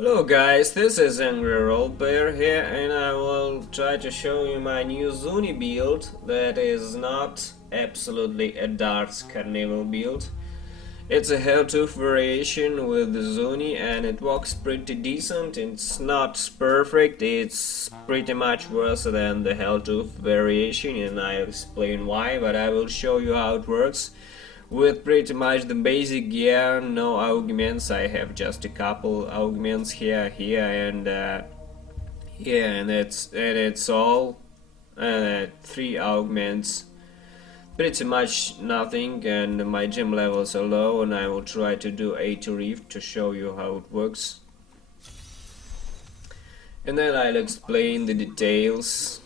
Hello guys, this is Angry Roleplayer here, and I will try to show you my new Zuni build that is not absolutely a Darts Carnival build. It's a Helltooth variation with the Zuni and it works pretty decent. It's not perfect, it's pretty much worse than the Helltooth variation, and I'll explain why, but I will show you how it works. With pretty much the basic gear, no augments. I have just a couple augments here, and here, and it's all 3 augments. Pretty much nothing, and my gem levels are low, and I will try to do 80 reef to show you how it works. And then I'll explain the details.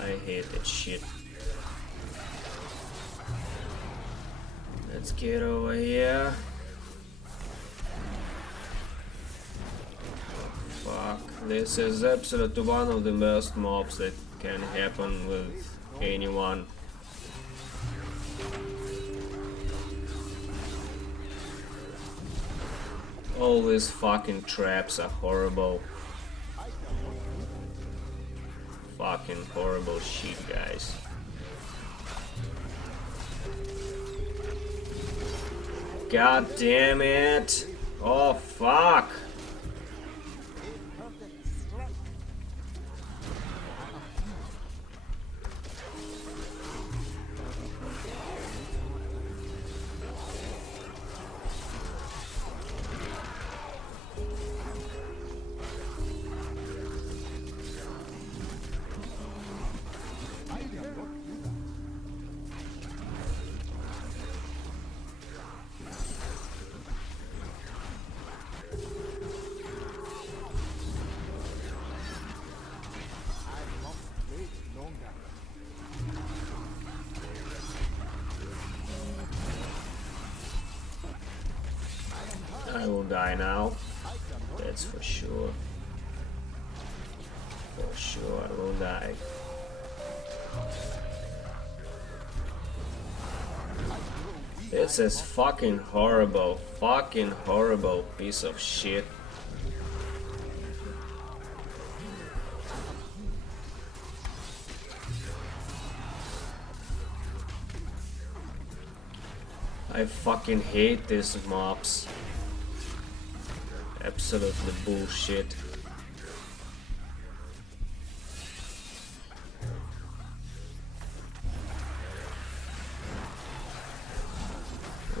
I hate that shit. Let's get over here. Fuck, this is absolutely one of the worst mobs that can happen with anyone. All these fucking traps are horrible. Fucking horrible shit, guys. God damn it! Oh fuck! I will die now, that's for sure. For sure I will die. This is fucking horrible piece of shit. I fucking hate these mobs. Absolutely bullshit.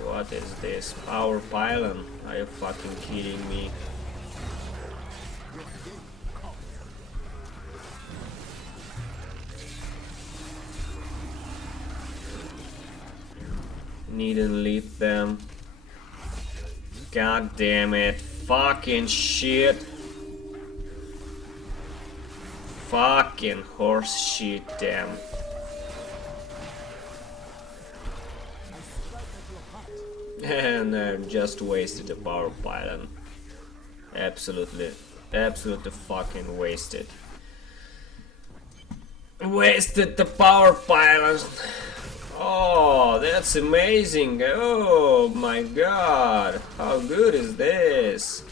What is this? Power pylon? Are you fucking kidding me? Needn't lead them. God damn it. Fucking shit. Fucking horse shit, damn. And I've just wasted a power pylon. Absolutely fucking wasted. Wasted the power pylon. Oh, that's amazing. Oh my god. How good is this?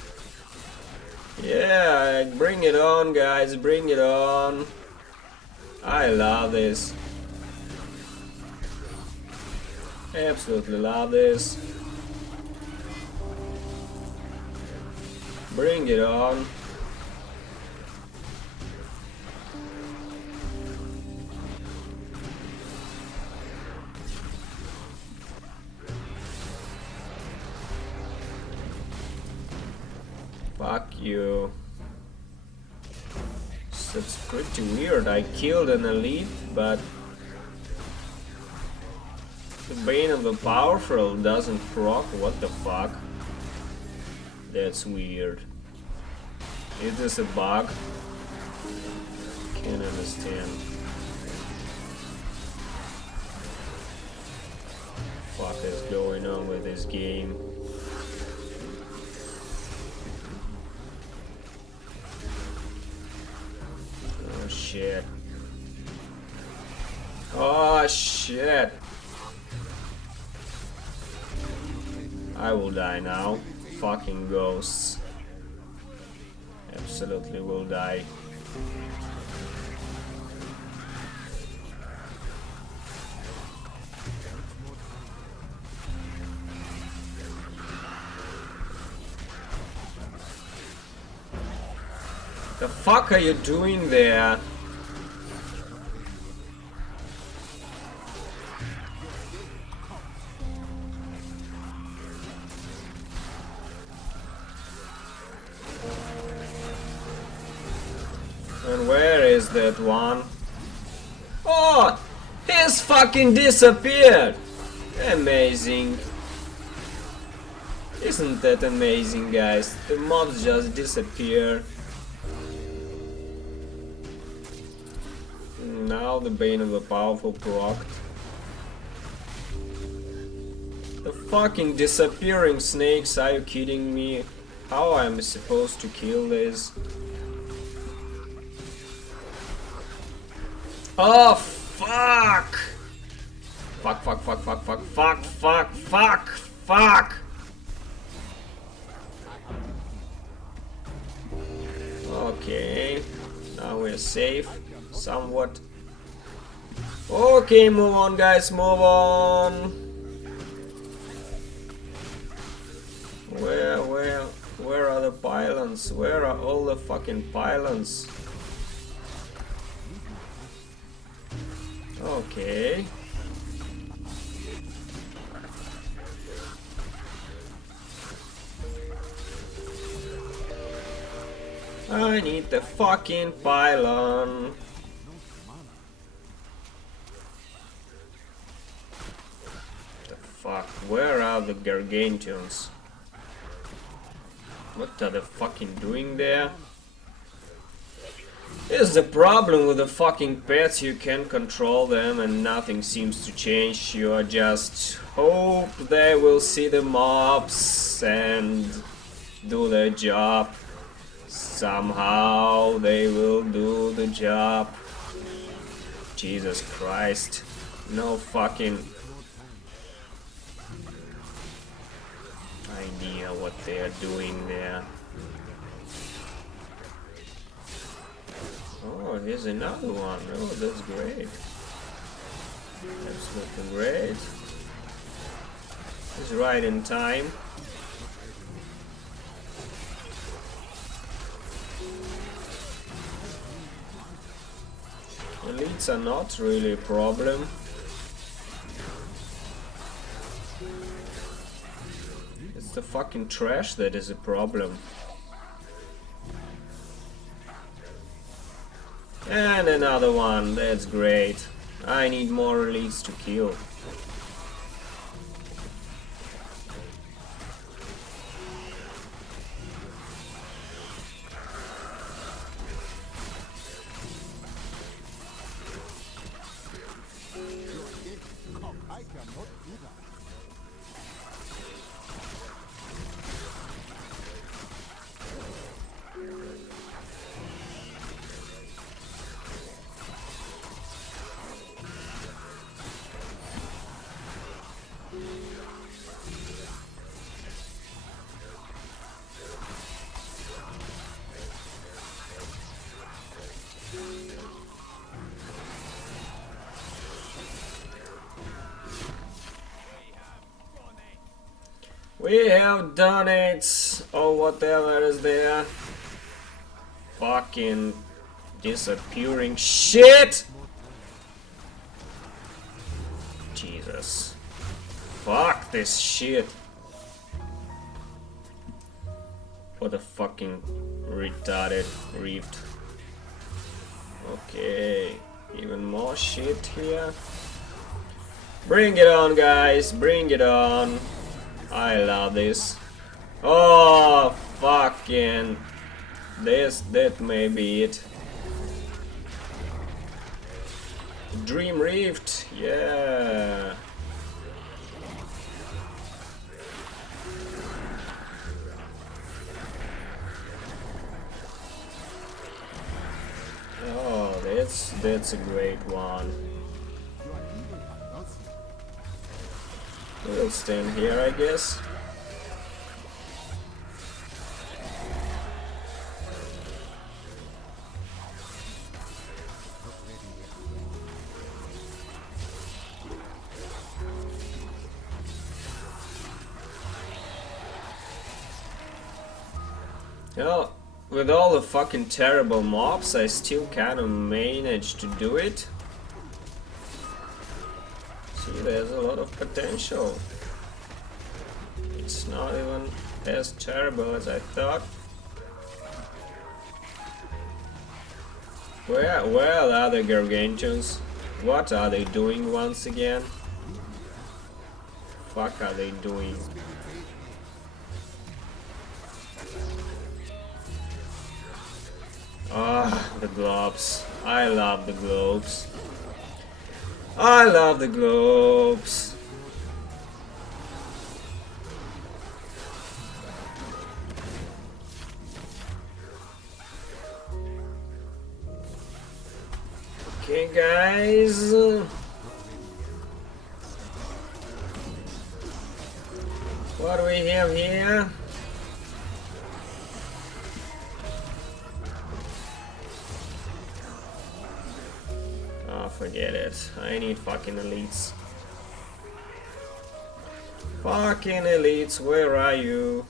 Yeah, bring it on, guys. Bring it on. I love this. Absolutely love this. Bring it on. Fuck you. That's pretty weird. I killed an elite, but the Bane of the Powerful doesn't proc. What the fuck? That's weird. Is this a bug? Can't understand. Fuck is going on with this game? Oh shit. Oh shit. I will die now. Fucking ghosts. Absolutely will die. The fuck are you doing there? And where is that one? Oh! He's fucking disappeared! Amazing. Isn't that amazing, guys? The mobs just disappear. Now the Bane of the Powerful procced. The fucking disappearing snakes, are you kidding me? How am I supposed to kill this? Oh fuck! Fuck, fuck, fuck, fuck, fuck, fuck, fuck, fuck, fuck! Okay, now we're safe, somewhat. Okay, move on, guys, move on. Where are the pylons? Where are all the fucking pylons? Okay. I need the fucking pylon. The fuck? Where are the gargantuans? What are they fucking doing there? Here's the problem with the fucking pets, you can't control them and nothing seems to change. You are just hope they will see the mobs and do their job. Somehow they will do the job. Jesus Christ. No fucking idea what they are doing there. Oh, here's another one. Oh, that's great. Absolutely great. He's right in time. Elites are not really a problem. It's the fucking trash that is a problem. And another one, that's great. I need more elites to kill. We have done it, or whatever is there. Fucking disappearing shit! Jesus. Fuck this shit. What a fucking retarded rift. Okay, even more shit here. Bring it on, guys, bring it on. I love this. Oh, fucking. That may be it. Dream Rift, yeah. Oh, that's a great one. We'll stand here, I guess. Well, with all the fucking terrible mobs, I still kind of managed to do it. See, there's a lot of potential. It's not even as terrible as I thought. Where are the gargantuans? What are they doing once again? Fuck are they doing? Ah, the globes. I love the globes. I love the globes. Okay, guys. What do we have here? Oh, forget it. I need fucking elites. Fucking elites, where are you?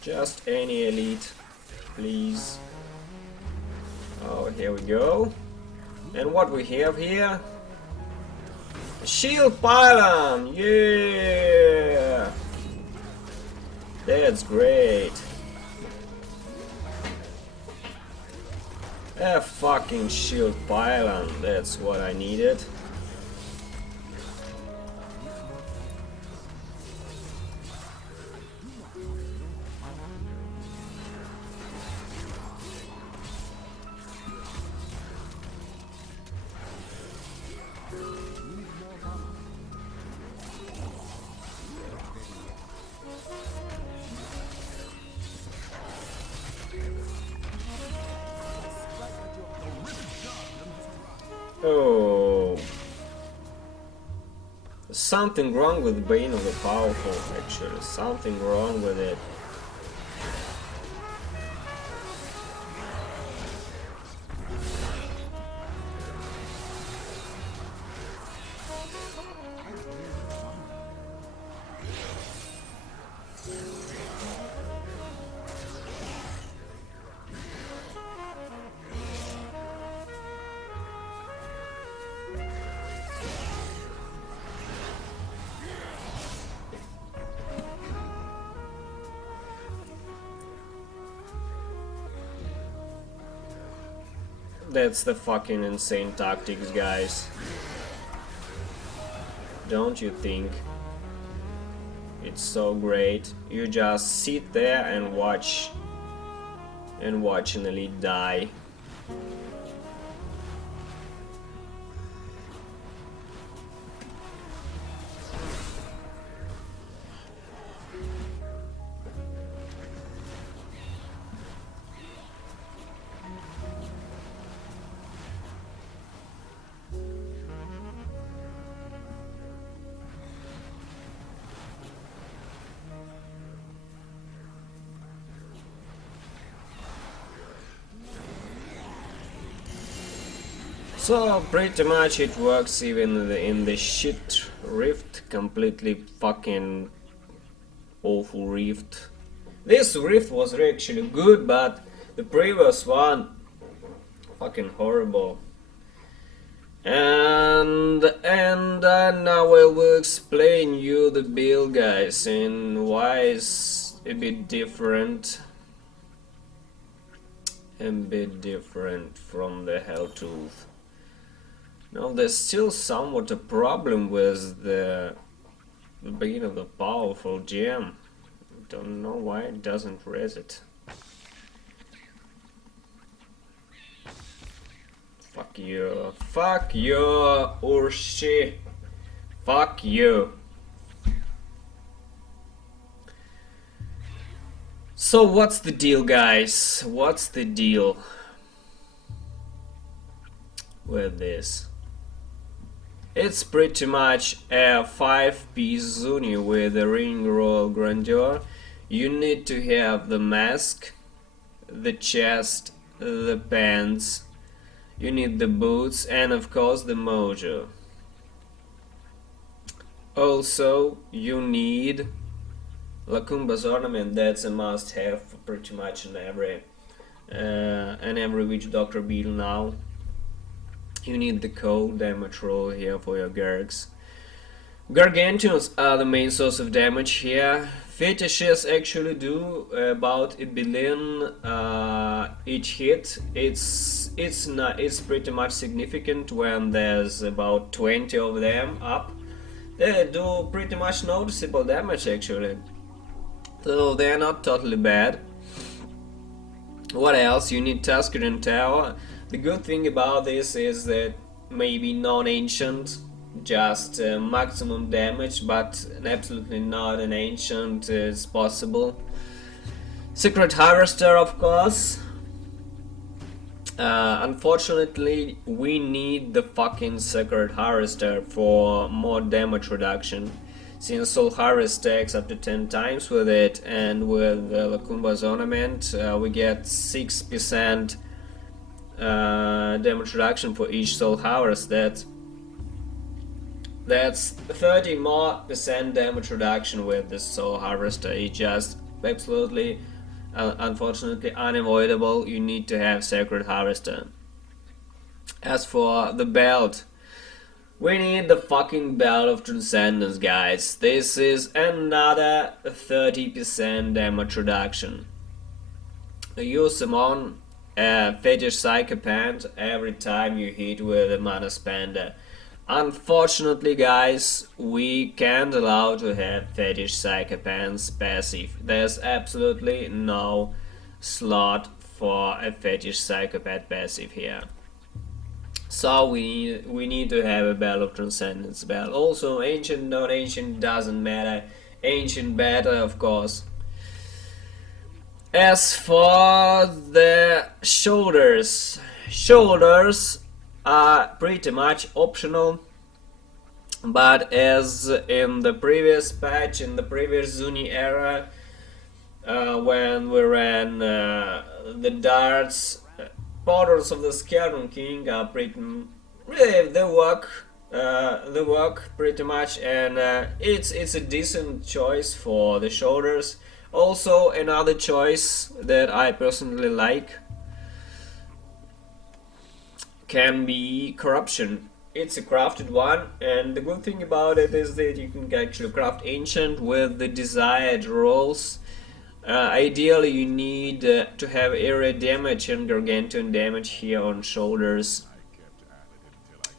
Just any elite, please. Oh, here we go. And what we have here? A shield pylon! Yeah! That's great. A fucking shield pylon, that's what I needed. Oh, something wrong with Bane of the Powerful, actually. Something wrong with it. That's the fucking insane tactics, guys. Don't you think? It's so great. You just sit there and watch an elite die. So pretty much it works even in the shit rift, completely fucking awful rift. This rift was actually good, but the previous one fucking horrible. And now I will explain you the build, guys, and why it's a bit different from the Helltooth. Now there's still somewhat a problem with the being of the powerful gem. Don't know why it doesn't reset. Fuck you. Fuck you, Urshi. Fuck you. So what's the deal, guys? What's the deal with this? It's pretty much a 5-piece Zuni with a ring royal grandeur. You need to have the mask, the chest, the pants. You need the boots and of course the mojo. Also you need Lacumba's ornament. That's a must have for pretty much in every witch doctor build now. You need the cold damage roll here for your Gargs. Gargantuans are the main source of damage here. Fetishes actually do about 1 billion each hit. It's pretty much significant when there's about 20 of them up. They do pretty much noticeable damage actually. So they're not totally bad. What else? You need Tusker and Tower. The good thing about this is that maybe non-ancient, just maximum damage, but absolutely not an ancient is possible. Secret Harvester, of course. Unfortunately, we need the fucking Secret Harvester for more damage reduction, since Soul Harvest stacks up to 10 times with it, and with Lacumba's ornament we get 6% damage reduction for each Soul Harvest. That's 30% more damage reduction with this Soul Harvester. It's just absolutely, unfortunately, unavoidable. You need to have Sacred Harvester. As for the belt, we need the fucking Belt of Transcendence, guys. This is another 30% damage reduction. Use them on Fetish Psychopath every time you hit with a mana spender. Unfortunately, guys, we can't allow to have Fetish Psychopath's passive. There's absolutely no slot for a Fetish Psychopath passive here. So we need to have a Bell of Transcendence bell. Also, ancient, non-ancient, doesn't matter. Ancient better, of course. As for the shoulders are pretty much optional, but as in the previous patch, in the previous Zuni era, when we ran the darts, Portals of the Skeleton King are pretty, really, they work pretty much, and it's a decent choice for the shoulders. Also, another choice that I personally like can be Corruption. It's a crafted one, and the good thing about it is that you can actually craft Ancient with the desired rolls. Ideally you need to have area damage and gargantuan damage here on shoulders.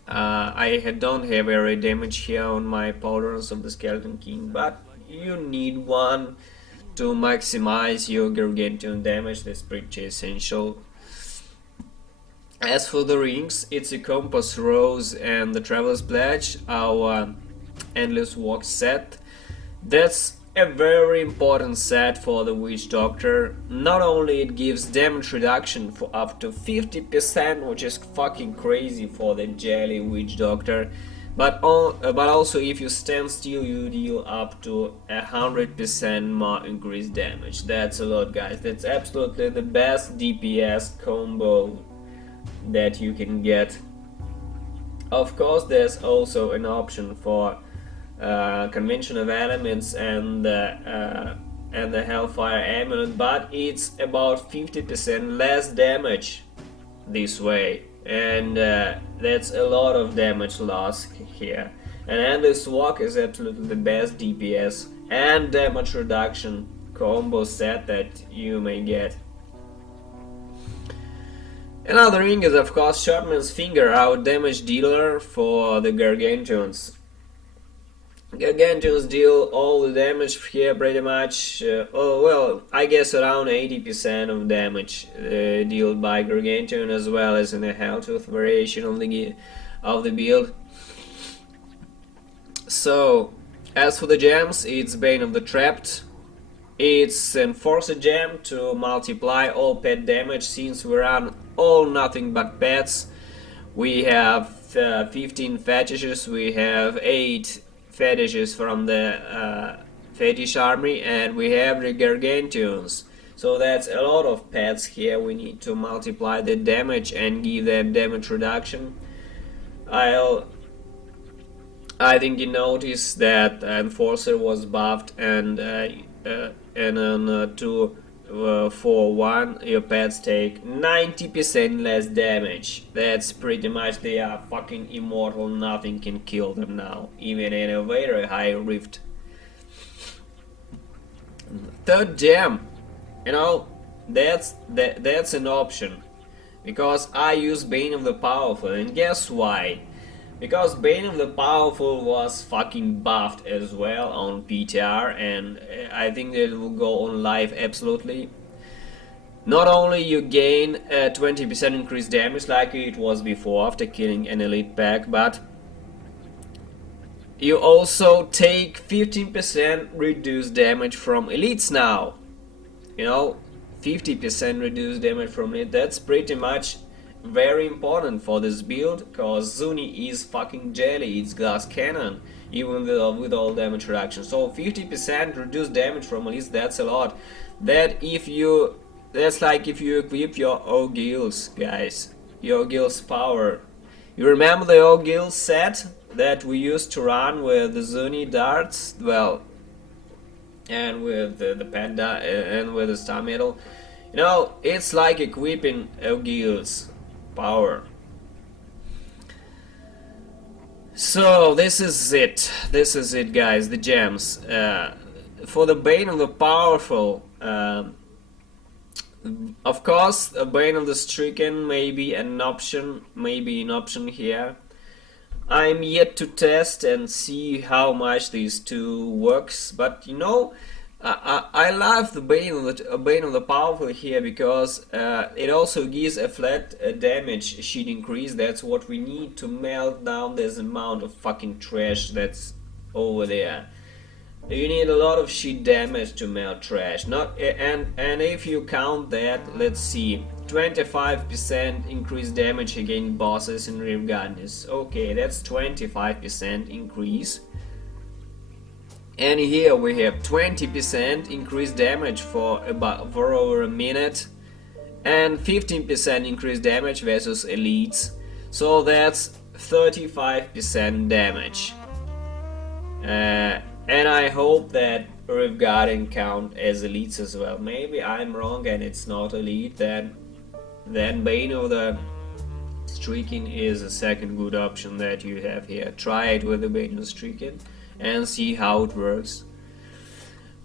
I don't have area damage here on my Powders of the Skeleton King, but you need one to maximize your gargantuan damage. That's pretty essential. As for the rings, it's a Compass Rose and the Traveler's Pledge, our Endless Walk set. That's a very important set for the Witch Doctor. Not only it gives damage reduction for up to 50%, which is fucking crazy for the jelly Witch Doctor, but also if you stand still you deal up to 100% more increased damage. That's a lot, guys. That's absolutely the best DPS combo that you can get. Of course, there's also an option for Convention of Elements and the Hellfire Amulet, but it's about 50% less damage this way, and that's a lot of damage loss here. And Endless Walk is absolutely the best DPS and damage reduction combo set that you may get. Another ring is of course Shotman's Finger, our damage dealer for the Gargantuans. Gargantuans deal all the damage here pretty much, oh well, I guess around 80% of damage dealt by Gargantuan, as well as in a Helltooth variation of the build. So, as for the gems, it's Bane of the Trapped. It's Enforcer gem to multiply all pet damage, since we run all nothing but pets. We have 15 fetishes, we have 8 fetishes from the fetish army, and we have the Gargantuans. So that's a lot of pets here. We need to multiply the damage and give them damage reduction. I think you noticed that Enforcer was buffed, and on 2-4-1 your pets take 90% less damage. That's pretty much, they are fucking immortal, nothing can kill them now, even in a very high rift. Third gem, you know, that's an option, because I use Bane of the Powerful, and guess why? Because Bane of the Powerful was fucking buffed as well on PTR, and I think that it will go on live absolutely. Not only you gain 20% increased damage like it was before after killing an elite pack, but you also take 15% reduced damage from elites now. You know, 50% reduced damage from it. That's pretty much very important for this build, cause Zuni is fucking jelly, it's glass cannon, even with all damage reduction. So 50% reduced damage from elites, that's a lot. That's like if you equip your O'Gills, guys, your O'Gills power. You remember the O'Gills set that we used to run with the Zuni darts? Well, and with the panda and with the star metal. You know, it's like equipping O'Gills power. So this is it guys, the gems. For the Bane of the Powerful, of course a Bane of the Stricken may be an option here. I'm yet to test and see how much these two works, but you know, I love the Bane of the Powerful here, because it also gives a flat damage sheet increase. That's what we need to melt down this amount of fucking trash that's over there. You need a lot of sheet damage to melt trash. And if you count that, let's see, 25% increased damage against bosses in Rear Gardens. Okay, that's 25% increase. And here we have 20% increased damage for over a minute, and 15% increased damage versus elites. So that's 35% damage. And I hope that Rift Garden count as elites as well. Maybe I'm wrong and it's not elite, then Bane of the Stricken is a second good option that you have here. Try it with the Bane of the Stricken and see how it works.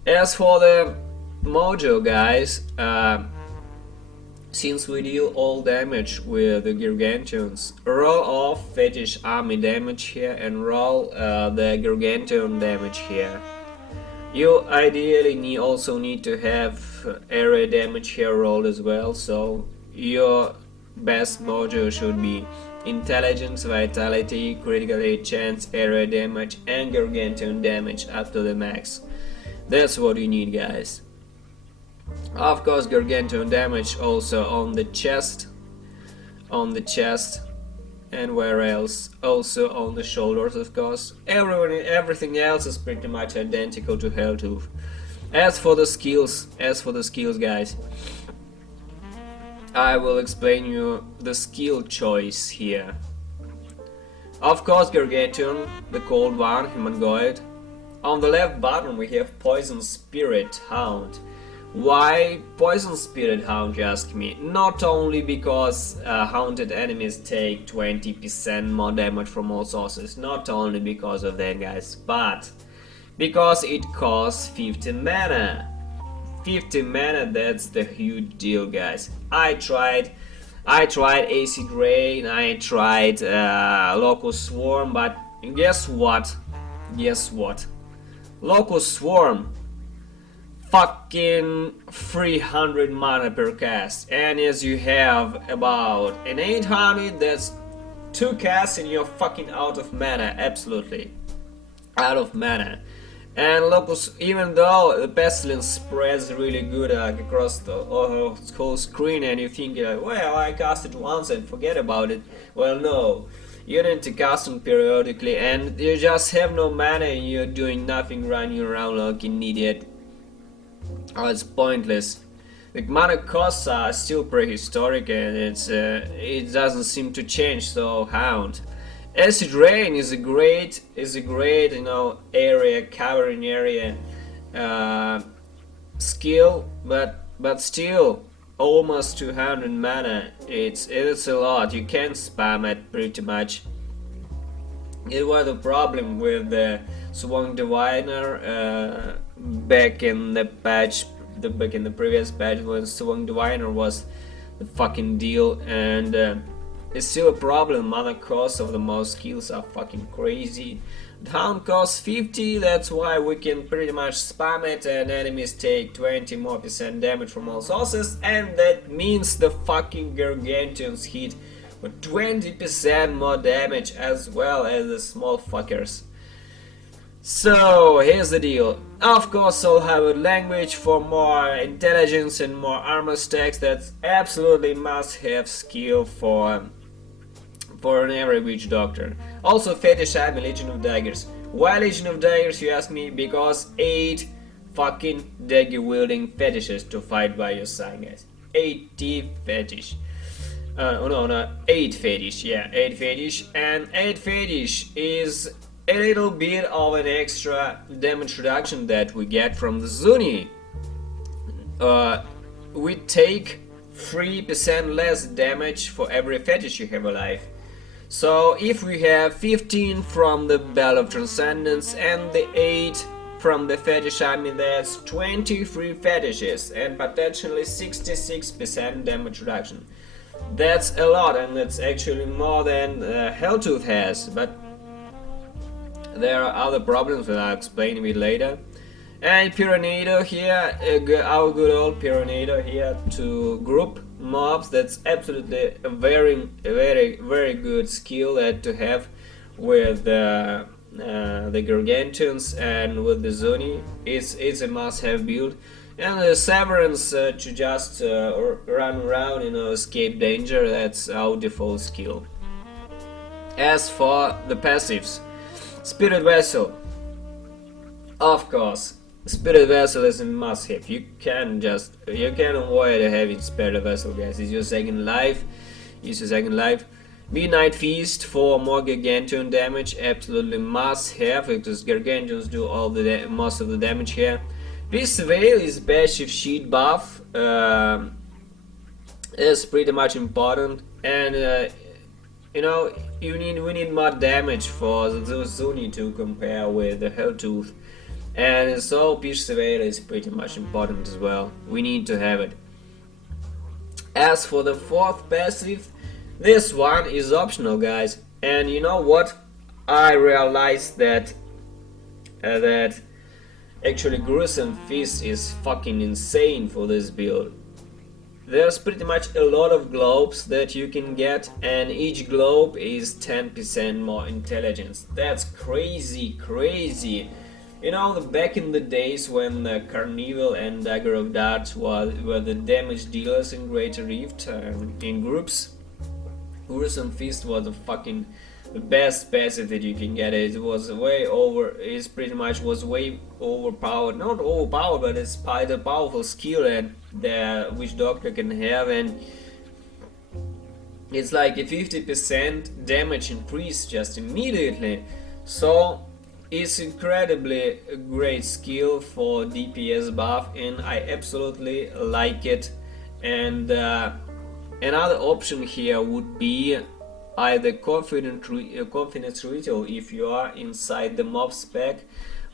As for the Mojo, guys, since we deal all damage with the Gargantuans, roll off Fetish Army damage here and roll the Gargantuan damage here. You ideally also need to have area damage here rolled as well, so your best Mojo should be Intelligence, Vitality, Critical Hit Chance, Area Damage, and Gargantuan damage up to the max. That's what you need, guys. Of course, Gargantuan damage also on the chest, and where else? Also on the shoulders, of course. Everything else is pretty much identical to Helltooth. As for the skills, guys, I will explain you the skill choice here. Of course, Gargantuan, the cold one, Humangoid. On the left bottom we have Poison Spirit Hound. Why Poison Spirit Hound, you ask me? Not only because haunted enemies take 20% more damage from all sources, not only because of that, guys, but because it costs 50 mana. 50 mana, that's the huge deal, guys. I tried Acid Rain, I tried Locust Swarm, but guess what? Locust Swarm, fucking 300 mana per cast, and as you have about an 800, that's 2 casts and you're fucking out of mana, absolutely out of mana. And Locust, even though the Pestilence spreads really good across the whole screen, and you think, well, I cast it once and forget about it. Well, no. You need to cast them periodically, and you just have no mana and you're doing nothing, running around like an idiot. Oh, it's pointless. The mana costs are still prehistoric, and it doesn't seem to change, so Hound. Acid Rain is a great, area, covering area skill, but still almost 200 mana. It's a lot. You can spam it pretty much. It was a problem with the Swung Diviner back in the previous patch when Swung Diviner was the fucking deal, and it's still a problem. Mana costs of the most skills are fucking crazy. The Hound costs 50, that's why we can pretty much spam it, and enemies take 20% more damage from all sources, and that means the fucking Gargantuans hit with 20% more damage as well as the small fuckers. So here's the deal. Of course, I'll have a language for more intelligence and more armor stacks. That's absolutely must-have skill for an every witch doctor. Also fetish I'm a Legion of Daggers. Why Legion of Daggers, you ask me? Because 8 fucking dagger wielding fetishes to fight by your side, guys. 80 fetish. 8 fetish, yeah, 8 fetish, and 8 fetish is a little bit of an extra damage reduction that we get from the Zuni. We take 3% less damage for every fetish you have alive. So if we have 15 from the Bell of Transcendence and the 8 from the fetish army, that's 23 fetishes and potentially 66% damage reduction. That's a lot, and that's actually more than Helltooth has, but there are other problems that I'll explain a bit later. And Pyranado here, our good old Pyranado here to group mobs. That's absolutely a very good skill to have with the Gargantuans and with the Zuni. It's a must-have build. And the Severance to just run around, escape danger. That's our default skill. As for the passives, Spirit Vessel, of course. Spirit Vessel is a must-have. You can avoid having Spirit Vessel, guys. It's your second life. Midnight Feast for more Gargantuan damage, absolutely must-have, because Gargantuans do most of the damage here. This Veil is passive sheet buff. Is pretty much important, and we need more damage for the Zuni to compare with the Helltooth. And so Pierce Veil is pretty much important as well. We need to have it. As for the fourth passive, this one is optional, guys. And you know what? I realized that actually Gruesome Fist is fucking insane for this build. There's pretty much a lot of globes that you can get, and each globe is 10% more intelligence. That's crazy. Back in the days when Carnival and Dagger of Darts were the damage dealers in Greater Rift in groups, Gruesome Fist was the best passive that you can get. It was way overpowered. Not overpowered, but it's quite a powerful skill that the Witch Doctor can have, and it's like a 50% damage increase just immediately. So it's incredibly great skill for DPS buff, and I absolutely like it. And another option here would be either confidence ritual if you are inside the mob spec,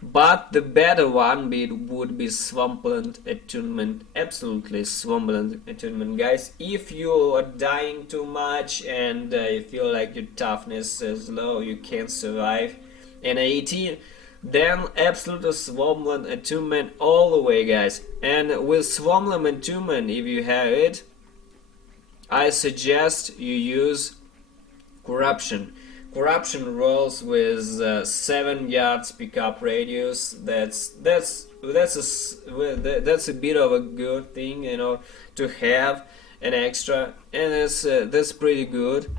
but the better one would be swampland attunement. Absolutely swampland attunement, guys. If you are dying too much and you feel like your toughness is low, you can't survive an 18, then absolute swampland attunement all the way, guys. And with swampland attunement, if you have it, I suggest you use corruption. Corruption rolls with 7 yards pickup radius. That's a bit of a good thing, you know, to have an extra, and that's pretty good.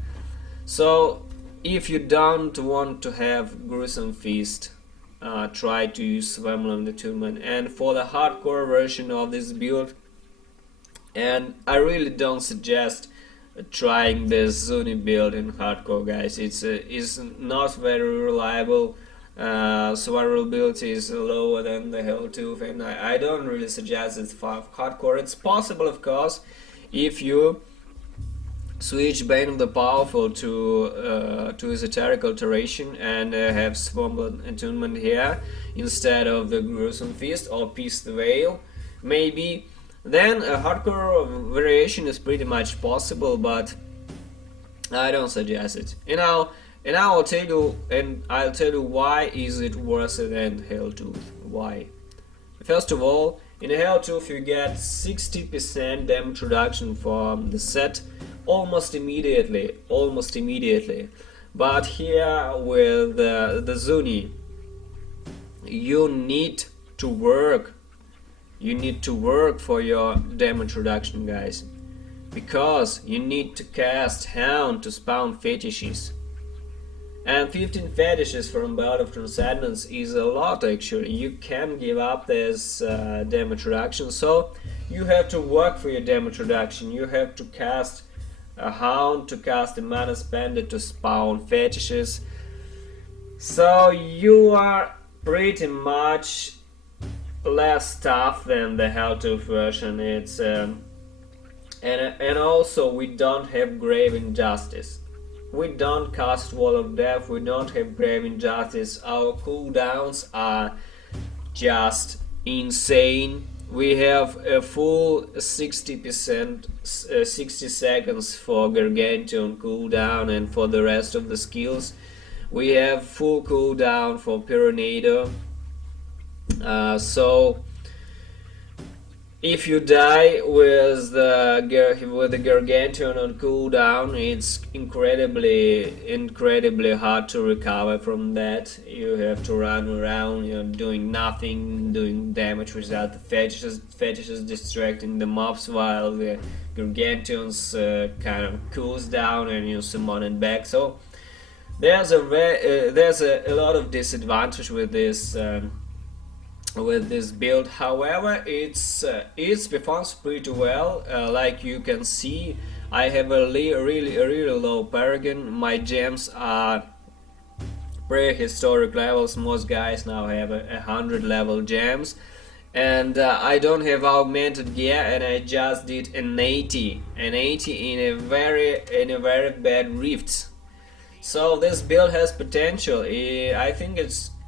So if you don't want to have gruesome feast, try to use swampland attunement. And for the hardcore version of this build, and I really don't suggest trying this Zuni build in hardcore, guys. It's not very reliable. Survivability is lower than the Helltooth, and I don't really suggest it for hardcore. It's possible, of course, if you switch Bane of the Powerful to Esoteric Alteration and have Swampland Attunement here instead of the Gruesome Feast or Peace the Veil, maybe. Then a hardcore variation is pretty much possible, but I don't suggest it. And I'll tell you why is it worse than Helltooth. Why? First of all, in Helltooth you get 60% damage reduction from the set almost immediately. But here with the Zuni, you need to work. You need to work for your damage reduction, guys, because you need to cast Hound to spawn fetishes, and 15 fetishes from Belt of Transcendence is a lot actually. You can give up this damage reduction, so you have to work for your damage reduction. You have to cast a Hound, to cast a mana spender to spawn fetishes, so you are pretty much less tough than the Helltooth version. It's and also we don't have Grave Injustice. We don't cast Wall of Death. We don't have Grave Injustice. Our cooldowns are just insane. We have a full 60%, 60 seconds for Gargantuan cooldown, and for the rest of the skills we have full cooldown for Pyronado. So if you die with the Gargantuan on cooldown, it's incredibly hard to recover from that. You have to run around, you know, doing nothing, doing damage without the fetishes distracting the mobs, while the Gargantuan's kind of cools down and you summon it back. So there's a lot of disadvantage with this. With this build. However, it performs pretty well. Like you can see, I have a really low paragon. My gems are prehistoric levels. Most guys now have 100 level gems, and I don't have augmented gear, and I just did an 80 in a very bad rift. So this build has potential. I think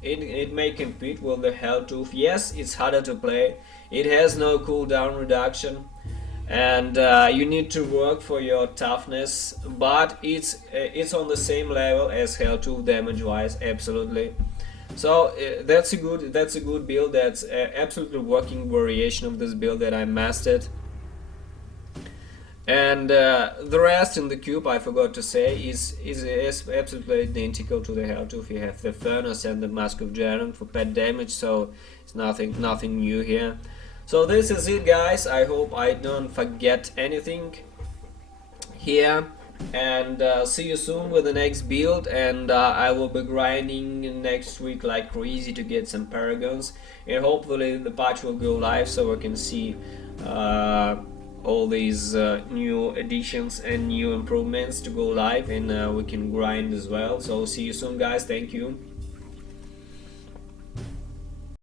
it may compete with the Helltooth. Yes, it's harder to play. It has no cooldown reduction, and you need to work for your toughness. But it's on the same level as Helltooth damage-wise, absolutely. So that's a good build. That's absolutely working variation of this build that I mastered. And the rest in the cube, I forgot to say, is absolutely identical to the Helltooth. You have the Furnace and the Mask of Jaren for pet damage, so it's nothing new here. So this is it, guys. I hope I don't forget anything here, and see you soon with the next build. And I will be grinding next week like crazy to get some paragons, and hopefully the patch will go live so I can see all these new additions and new improvements to go live, and we can grind as well. So see you soon, guys. Thank you.